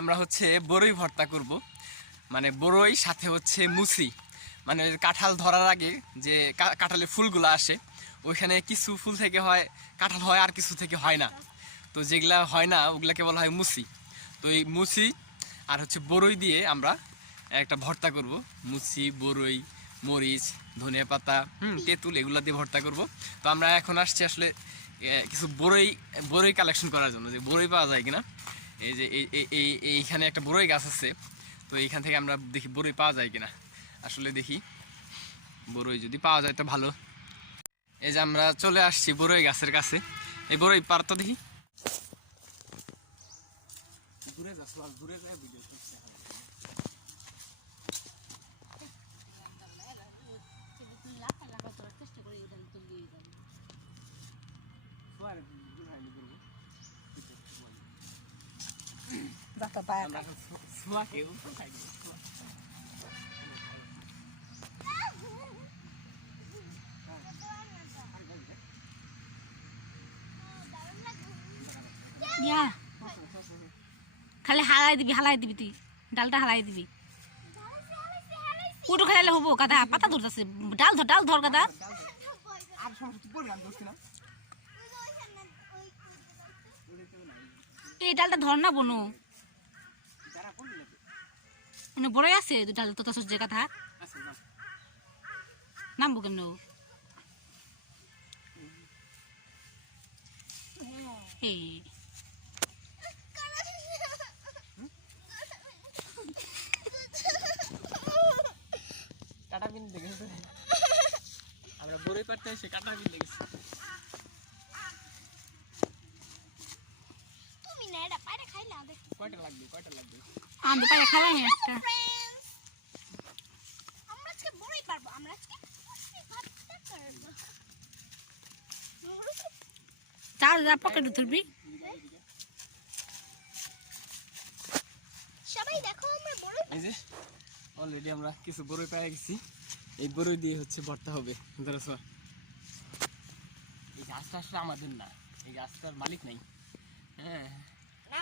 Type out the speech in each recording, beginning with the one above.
আমরা হচ্ছে বড়ই ভর্তা করব, মানে বড়ই সাথে হচ্ছে মুসি, মানে কাঁঠাল ধরার আগে যে কাঁঠালের ফুলগুলো আসে ওইখানে কিছু ফুল থেকে হয় কাঁঠাল হয় আর কিছু থেকে হয় না, তো যেগুলা হয় না ওগুলাকে বলা হয় মুসি। তো এই মুসি আর হচ্ছে বড়ই দিয়ে আমরা একটা ভর্তা করব, মুসি বড়ই মরিচ ধনিয়া পাতা তেঁতুল এগুলা দিয়ে ভর্তা করব। তো আমরা এখন আসছি আসলে কিছু বড়ই কালেকশন করার জন্য, যে বড়ই পাওয়া যায় কিনা। এই যে এইখানে একটা বড়ই গাছ আছে, তো এইখান থেকে আমরা দেখি বড়ই পাওয়া যায় কিনা। আসলে দেখি বড়ই যদি পাওয়া যায় তো ভালো। এই যে আমরা চলে আসছি বড়ই গাছের কাছে, এই বড়ই পারতো দেখি। দূরে যাচ্ছ, দূরে যায় ভিডিও করতে হবে। খালি হালাই দিবি তুই ডালটা হালাই দিবি, উঠো খেলে হবো গাদা পাতা ধরতেছে, ডাল ধর গাদা। এই ডালটা ধর না বনু, বড়ই আছে ডাল তো যে কথা নামবো কেন। এই কাটা বিন দেখেছি, আমরা বড়ই পাড়তে এসে কাটা বিন দেখেছি। তুমি না এটা পায়রা খাইলা দেখ কয়টা লাগবে আমি পায়ে খাওয়াই একটা। আমরা আজকে বড়ই পারবো, আমরা আজকে ভাতটা করব। যা পকেটে ধরবি। সবাই দেখো আমরা বড়ই, এই যে অলরেডি আমরা কিছু বড়ই পেয়ে গেছি, এই বড়ই দিয়ে হচ্ছে ভর্তা হবে। ধরো এই গাছটা আসলে আমাদের না, এই গাছটার মালিক নাই। হ্যাঁ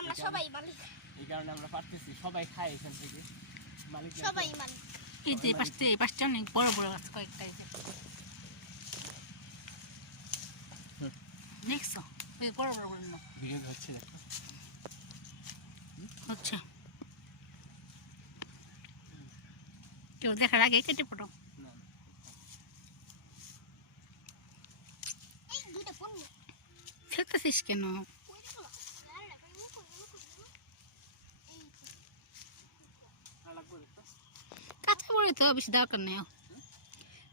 আমরা সবাই মালিক, এই কারণে আমরা পারতেছি, সবাই খায় এখান থেকে, মালিক সবাই মালিক। এই যে পাঁচটা অনেক বড় বড় গাছ কয়েকটা। নেক্সট বড় বড় বড় ভিডিও হচ্ছে আচ্ছা, কেউ দেখার আগে কেটে পড়ো। এই দুটো ফোন ফেলতেছিস কেন? কাঁচা বড়ি তো বেশি দরকার নেই,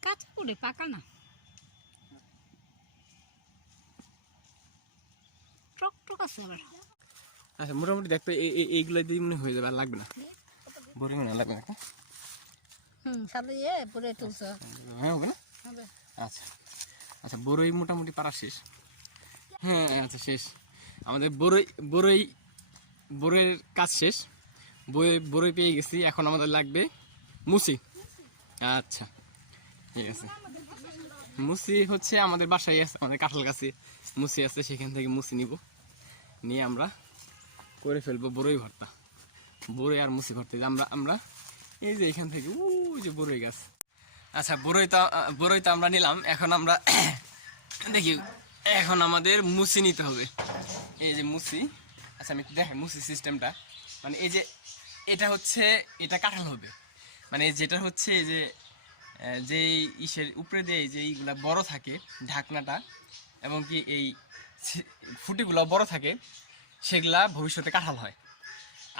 কাঁচা বড়ি পাকা না টক আছে আবার। আচ্ছা মোটামুটি দেখতে এইগুলো দিয়ে মনে হয়ে যাবে, আর লাগবে না, বড়ি মনে লাগবে না। সাথে পুরো তুলছ, হ্যাঁ হবে না? আচ্ছা আচ্ছা, বড়ই মোটামুটি পারা শেষ। হ্যাঁ আচ্ছা শেষ, আমাদের বড়ইয়ের কাজ শেষ, বড়ই পেয়ে গেছি। এখন আমাদের লাগবে মুসি। আচ্ছা ঠিক আছে, মুসি হচ্ছে আমাদের বাসায় আছে, আমাদের কাঁঠাল গাছে মুসি আছে, সেখান থেকে মুসি নিব, নিয়ে আমরা করে ফেলবো বড়ই ভর্তা। বড়ই আর মুসি ভর্তা আমরা এই যে এখান থেকে ওই যে বড়ই গাছ। আচ্ছা বড়ই তো আমরা নিলাম, এখন আমরা দেখি এখন আমাদের মুসি নিতে হবে। এই যে মুসি, আচ্ছা আমি দেখেন মুসি সিস্টেমটা, মানে এই যে এটা কাঁঠাল হবে, মানে যেটা হচ্ছে এই যে ইসের উপরে দিয়ে যে এইগুলা বড় থাকে ঢাকনাটা, এবং কি এই ফুটিগুলো বড় থাকে, সেগুলা ভবিষ্যতে কাঁঠাল হয়।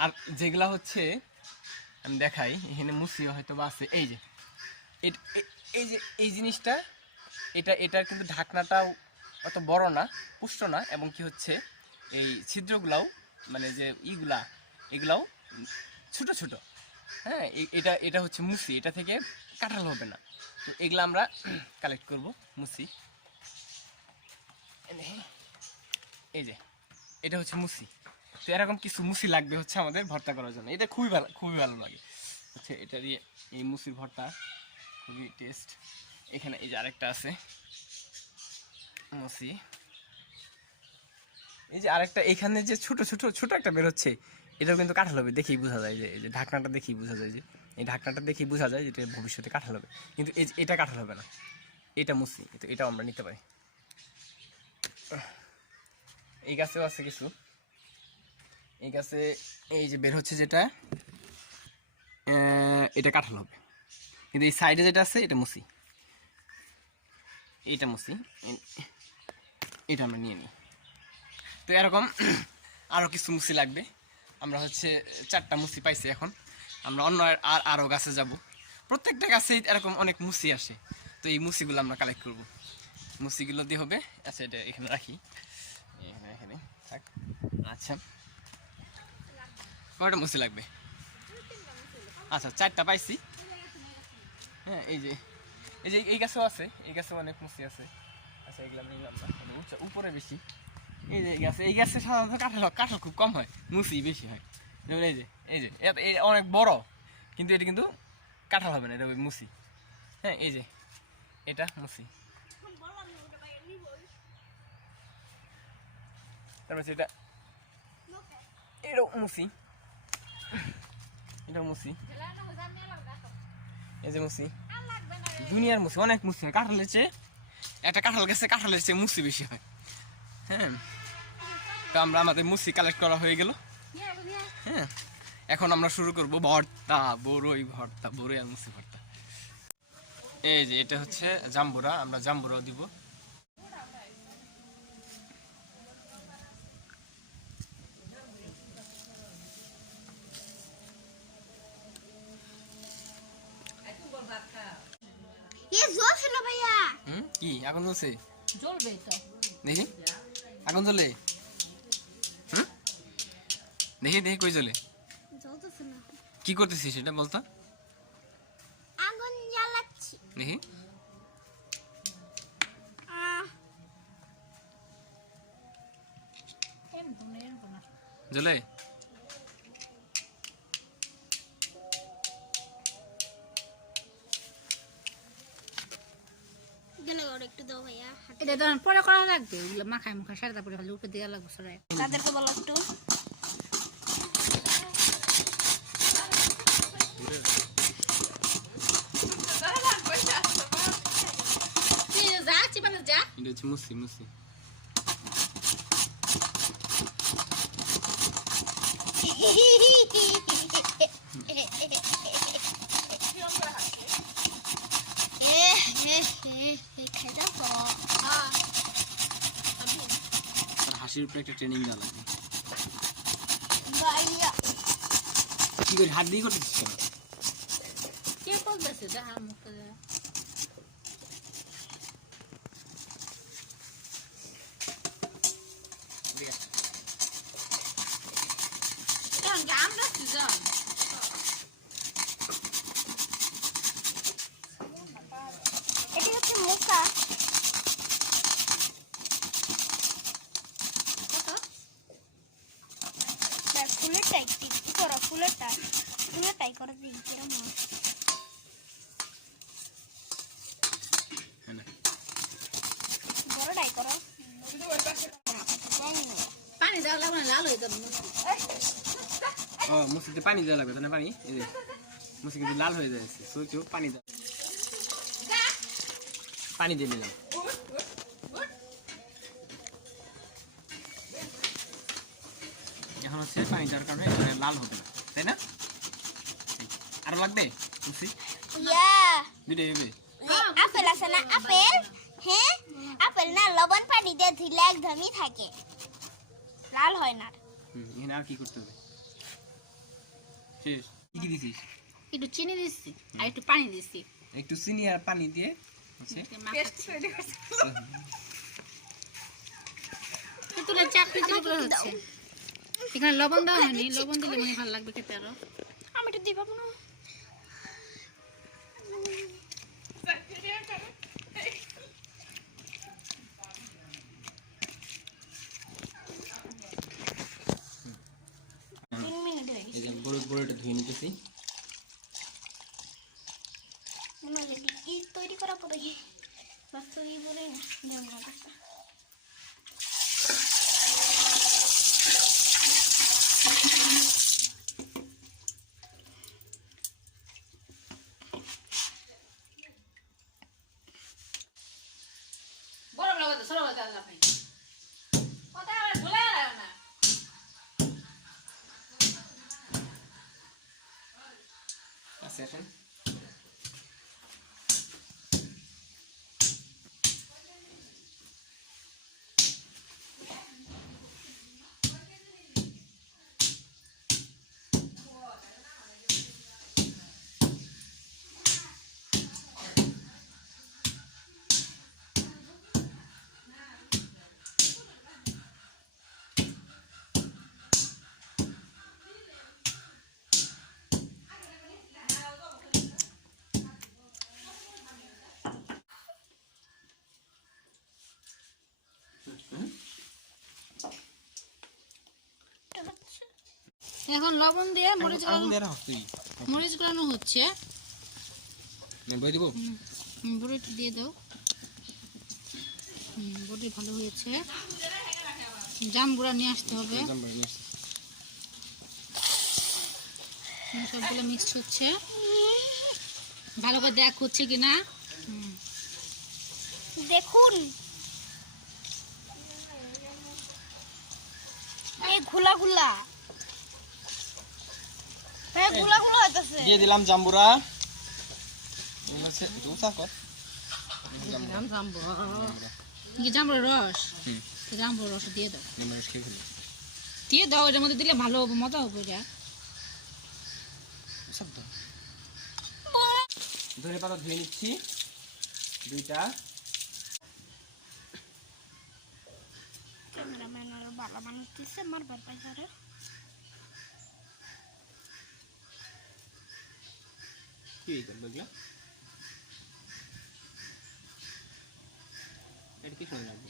আর যেগুলা হচ্ছে আমি দেখাই, এখানে মুসি হয়তো বা আছে, এই যে এই জিনিসটা, এটার কিন্তু ঢাকনাটাও অত বড় না, পুষ্ট না, এবং কি হচ্ছে এই ছিদ্রগুলাও মানে যে এগুলাও ছোট ছোট। হ্যাঁ এটা হচ্ছে মুসি, এটা থেকে কাঁঠাল হবে না। তো এগুলো আমরা কালেক্ট করব মুসি। এই যে এটা হচ্ছে মুসি, তো এরকম কিছু মুসি লাগবে হচ্ছে আমাদের ভর্তা করার জন্য। এটা খুবই ভালো লাগে হচ্ছে, এটা দিয়ে এই মুসির ভর্তা খুবই টেস্ট। এখানে এই যে আরেকটা আছে মুসি, এই যে আরেকটা এখানে যে ছোট একটা বের হচ্ছে, এটাও কিন্তু কাঁঠাল হবে, দেখেই বোঝা যায় যে এই যে ঢাকনাটা দেখেই বোঝা যায়, যে এই ঢাকনাটা দেখেই বোঝা যায় যেটা ভবিষ্যতে কাঁঠাল হবে। কিন্তু এটা কাঁঠাল হবে না, এটা মুসি, তো এটাও আমরা নিতে পারি। এই গাছেও আছে কিছু, এই গাছে এই যে বের হচ্ছে যেটা এটা কাঁঠাল হবে, কিন্তু এই সাইডে যেটা আছে এটা মুসি, এইটা মুসি, এটা আমরা নিয়ে নিই। তো এরকম আরও কিছু মুসি লাগবে। আমরা হচ্ছে 4টা মুসি পাইছি, এখন আমরা অন্য আরও গাছে যাব। প্রত্যেকটা গাছে এরকম অনেক মুসি আসে, তো এই মুসিগুলো আমরা কালেক্ট করব। মুসিগুলো দিয়ে হবে, আচ্ছা এটা এখানে রাখি, এখানে থাক। আচ্ছা কয়টা মুসি লাগবে? আচ্ছা 4টা পাইছি। হ্যাঁ এই যে এই গাছেও আছে, এই গাছেও অনেক মুসি আছে। আচ্ছা এগুলো আমরা নিলাম না, উপরে বেশি। এই গাছে সাধারণত কাঁঠাল খুব কম হয়, মুসি বেশি হয়। যেমন এই যে অনেক বড়, কিন্তু এটা কিন্তু কাঁঠাল হবে না, এটা মুসি। হ্যাঁ এই যে এটা মুসি, তারপর এটা এটাও মুসি, এটাও মুসি, এই যে মুসি, দুনিয়ার মুসি, অনেক মুসি হয় কাঁঠালের চেয়ে। একটা কাঁঠাল গাছে কাঁঠালের চেয়ে মুসি বেশি হয়। হ্যাঁ তো আমরা আমাদের মুসি কালেক্ট করা হয়ে গেল। হ্যাঁ এখন আমরা শুরু করবো ভর্তা, বড়ই ভর্তা, বড়ই আর মুসি ভর্তা। এই যে এটা হচ্ছে জাম্বুরা, আমরা জাম্বুরাও দিব। ভাইয়া কি আগুন জ্বলছে? জ্বলবে তো, দেখি আগুন জ্বলে, দেখি দেখি কই জ্বলে, কি করতেছিস সেটা বলতো, আগুন জ্বালাচ্ছি। দেখি জ্বলে। একটু দাও ভাইয়া, এটা তো পরে করা লাগবে, ওগুলো মাখায় মুখায় সারা তারপরে খালি উপরে দেওয়া লাগবে সরাই। তাদেরকে বলো একটু যা চিপালে যা, এটা হচ্ছে মুসি, মুসি হাসির উপরে একটা ট্রেনিং দেওয়া লাগবে। কি করে হাত দিয়ে করতেছিস কেন? কে বলতেছে দেখা মুখটা যা। আমরা কি জান এটি হচ্ছে মুখা, ফুলেরটা একটু করো, ফুলেরটাই করো, দিই কিরম হয়। বড়টাই করো, পানি দেওয়া লাগবে না, লাল হয়ে যাবে। ও মুসিতে পানি দেওয়া লাগবে, তাহলে পানি এই যে মুসি কিন্তু লাল হয়ে যাচ্ছে, সো একটু পানি দাও, পানি দিয়ে নিলাম। এখন হচ্ছে পানি দেওয়ার কারণে লাল হবে না, তাই না? আরো লাগবে মুসি, দুটোই হবে। আপেল আছে না, আপেল, হ্যাঁ আপেল না লবণ পানি দিয়ে ধুলে একদমই থাকে, লাল হয় না। এখানে আর কি করতে হবে? শেষ। কি দিছিস? একটু চিনি দিচ্ছি আর একটু পানি দিচ্ছি, একটু চিনি আর পানি দিয়ে হচ্ছে তুলে চাকরি করে হচ্ছে। এখানে লবণ দেওয়া হয়নি, লবণ দিলে মনে ভালো লাগবে খেতে আরো। আমি তো দিই না, বড়টা ধুয়ে নিতেছি। তৈরি করা পরে তৈরি করে কাছে আসেন। এখন লবণ দিয়ে মরিচ আগুন গুঁড়ো দিয়ে রাখ তুই। মরিচ গুঁড়ানো হচ্ছে। বই দিব। বড়িটা দিয়ে দাও। বড়ি ভালো হয়েছে। জাম গুঁড়া নিয়ে আসতে হবে। সবগুলো মিক্স হচ্ছে, ভালো করে দেখ হচ্ছে কিনা। দেখুন এই ঘোলা ঘোলা, হ্যাঁ ঘোলা ঘোলা হইতাছে। দিয়ে দিলাম জাম্বুরা। এই হচ্ছে দোসা কর। জাম্বুর রস, জাম্বুর রস দিয়ে দাও। দিয়ে দাও, এটার মধ্যে দিলে ভালো হবে, মজা হবে। এটা ধনে পাতা ধুয়ে নিচ্ছি 2টা। ক্যামেরাম্যান আর বালা মানুষ দিছে মারবার পাইছারে। কি করবে এগুলা? এটা কি সময় লাগবে?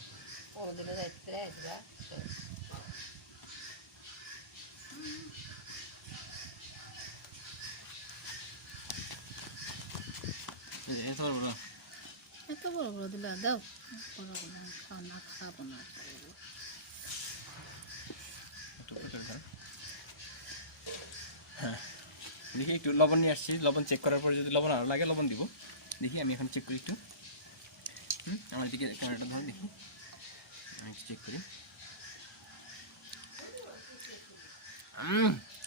এত বড় এত বড় বড় দিলা দাও। বড় বড় খাও না, খাবো না। হ্যাঁ, দেখি একটু লবণ নিয়ে আসছি। লবণ চেক করার পরে যদি লবণ আরো লাগে লবণ দিব। দেখি আমি এখন চেক করি একটু। আমার দিকে ক্যামেরাটা ধরে দেখি, আমি একটু চেক করি।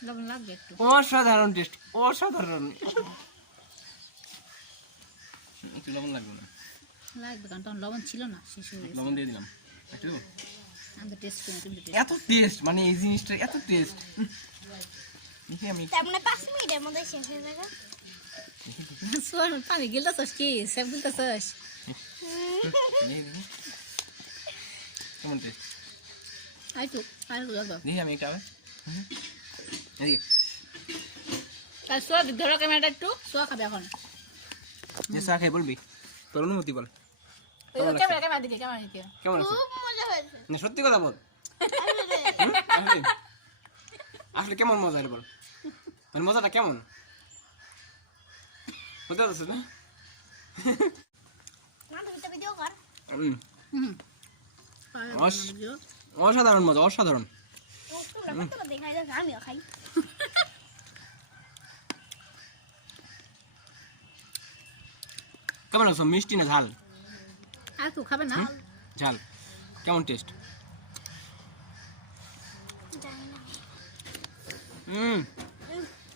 লবণ লাগবে একটু। অসাধারণ টেস্ট, অসাধারণ। একটু লবণ লাগবে না? লাগবে, কারণ তখন লবণ ছিল না, শেষ হয়ে গেছে। লবণ দিয়ে দিলাম একটু। আমি তো টেস্ট করি, তুমি এত টেস্ট, মানে এই জিনিসটা এত টেস্ট। দেখি আমি তার মানে 5 মিনিটের মধ্যে শেষ হয়ে যাবে। শোন, পানি গিলতেছস কি? সব গিলতেছস? দেখি কেমন টেস্ট। আইটু লাগবে। দেখি আমি একটা এদিকে আর সোয়া ধরো ক্যামেরাটা একটু। সোয়া খাবে এখন। যে চা খাই বলবি, তোর অনুমতি বল। ক্যামেরা দিকে, ক্যামেরা দিকে। কেমন আছে? খুব মজা হয়েছে। না সত্যি কথা বল। আসলে আসলে কেমন মজা বল, মানে মজাটা কেমন বুঝতে পারছিস না? আমি একটা ভিডিও কর। অসাধারণ মজা, অসাধারণ। তোমরা কত দেখাই যাচ্ছে, আমিও খাই। কেমন আছো? মিষ্টি না ঝাল? আর তুই খাবে না? ঝাল। কেমন টেস্ট?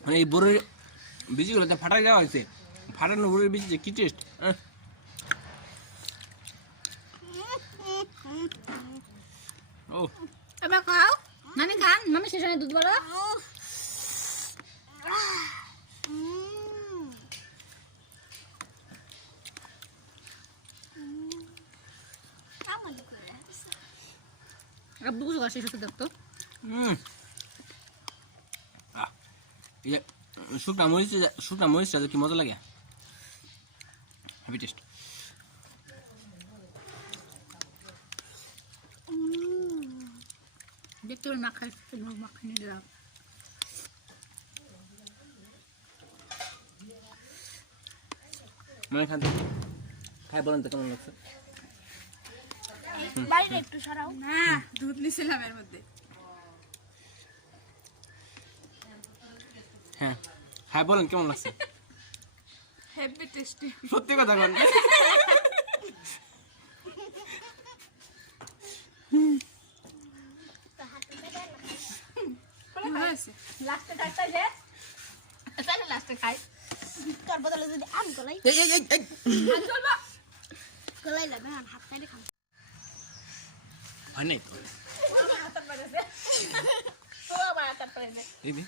মানে এই বড়ের বীজগুলো ফাটাই দেওয়া হয়েছে, ফাটানো বড়ের বীজ যে কি টেস্ট। ও এবার খাও। নানি খান, মামি শেষ হয় দুধ বলো। আব্বু কিছু শেষ হতে দেখতো। শুকনা মরিচটা কি মজা লাগে, হেভি টেস্ট। দেখতে মাখাই মাখানি দিলাম। মানে খাই বলেন তো কেমন লাগছে? বাইরে একটু সরাও না, দুধ নিছিলাম এর মধ্যে। হ্যাঁ হ্যাঁ বলেন কেমন লাগছে? Heavy tasty. সত্যি কথা বলেন। লাস্টে খাই। তোর বদলে যদি আম গলাই এই এই এই এই গলাই লাগবে হাত কাটে খাম হয় নাই তো এই দে।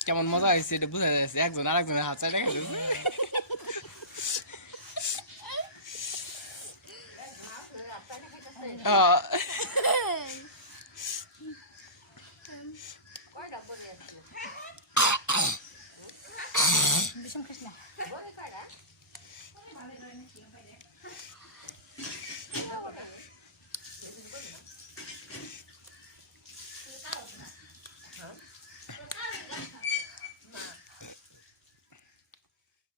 কেমন মজা হয়েছে এটা বোঝা যাচ্ছে একজন আরেকজনের হাত চাইটা খেলেছে